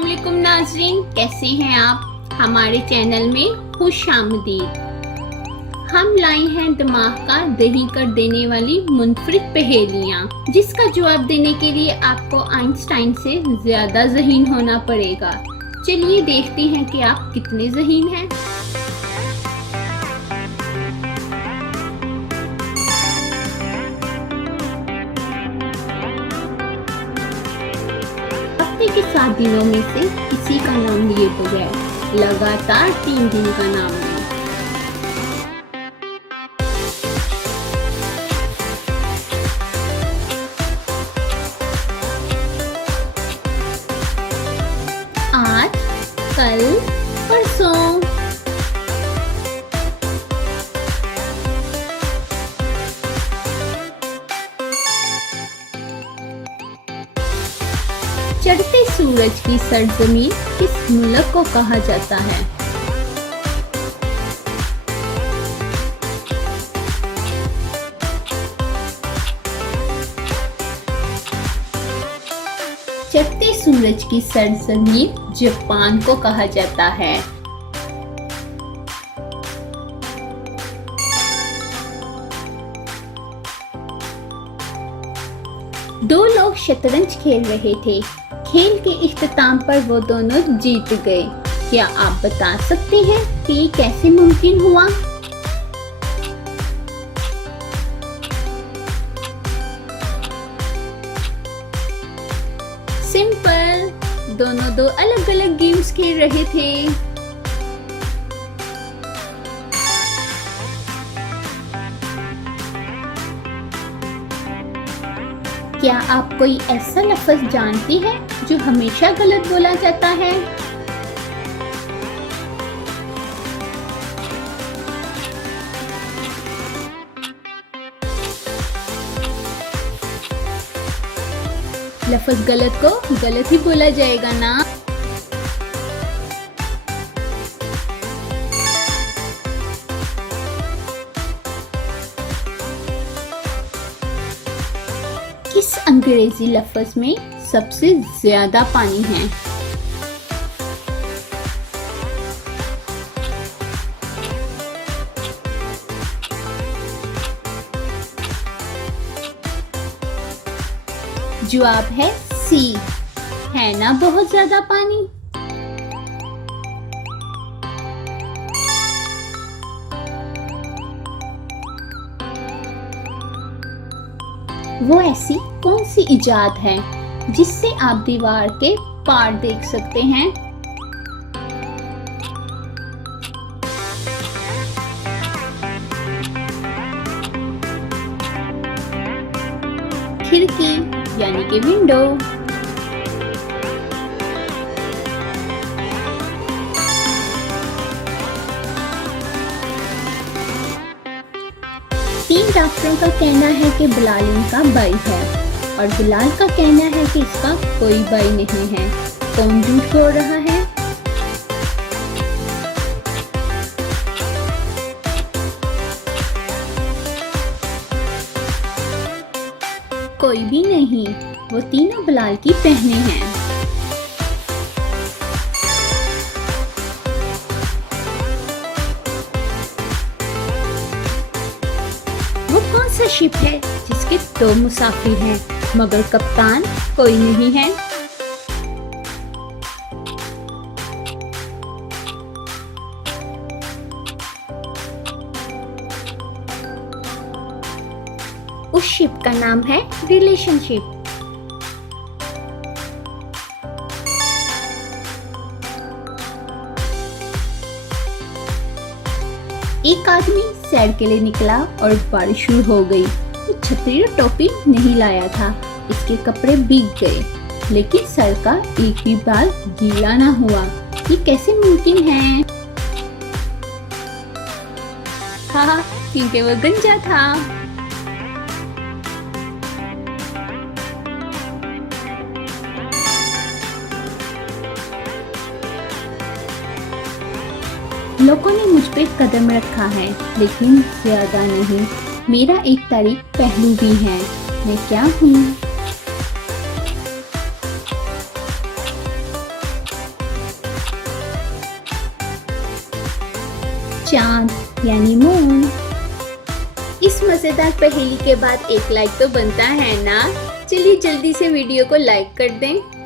अस्सलाम वालेकुम नाज़रीन, कैसे हैं आप। हमारे चैनल में खुश आमदीद। हम लाए हैं दिमाग का दही कर देने वाली मुनफरिद पहेलियाँ, जिसका जवाब देने के लिए आपको आइंस्टाइन से ज्यादा ज़हीन होना पड़ेगा। चलिए देखते हैं कि आप कितने ज़हीन हैं। हफ्ते के 7 दिनों में से किसी का नाम लिए बगैर लगातार 3 दिन का नाम लें। आज, कल, परसों। चढ़ते सूरज की सरजमीन किस मुल्क को कहा जाता है। चढ़ते सूरज की सरजमीन जापान को कहा जाता है। दो लोग शतरंज खेल रहे थे। खेल के इख्तिताम पर वो दोनों जीत गए। क्या आप बता सकते हैं कि ये कैसे मुमकिन हुआ? सिंपल, दोनों दो अलग अलग गेम्स खेल रहे थे। क्या आप कोई ऐसा लफ्ज जानती हैं जो हमेशा गलत बोला जाता है? लफ्ज गलत को गलत ही बोला जाएगा ना। किस अंग्रेजी लफ्ज में सबसे ज्यादा पानी है? जवाब है सी, है ना बहुत ज्यादा पानी। वो ऐसी कौन सी इजाद है जिससे आप दीवार के पार देख सकते हैं? खिड़की यानी कि विंडो। तीन डॉक्टरों का कहना है कि बिलाल इनका भाई है और बिलाल का कहना है कि इसका कोई भाई नहीं है। कौन झूठ बोल रहा है? कोई भी नहीं, वो तीनों बिलाल की बहनें हैं। वो कौन सा शिप है जिसके 2 मुसाफिर हैं मगर कप्तान कोई नहीं है? उस शिप का नाम है रिलेशनशिप। एक आदमी सैर के लिए निकला और बारिश शुरू हो गई। वो छतरी और टोपी नहीं लाया था। इसके कपड़े भीग गए, लेकिन सर का एक भी बाल गीला ना हुआ। ये कैसे मुमकिन है? हाँ, क्योंकि वो गंजा था। लोगों ने मुझ पे कदम रखा है, लेकिन ज्यादा नहीं। मेरा एक तारीख पहलू भी है। मैं क्या हूँ? चांद यानी मून। इस मजेदार पहेली के बाद एक लाइक तो बनता है ना। चलिए जल्दी से वीडियो को लाइक कर दें।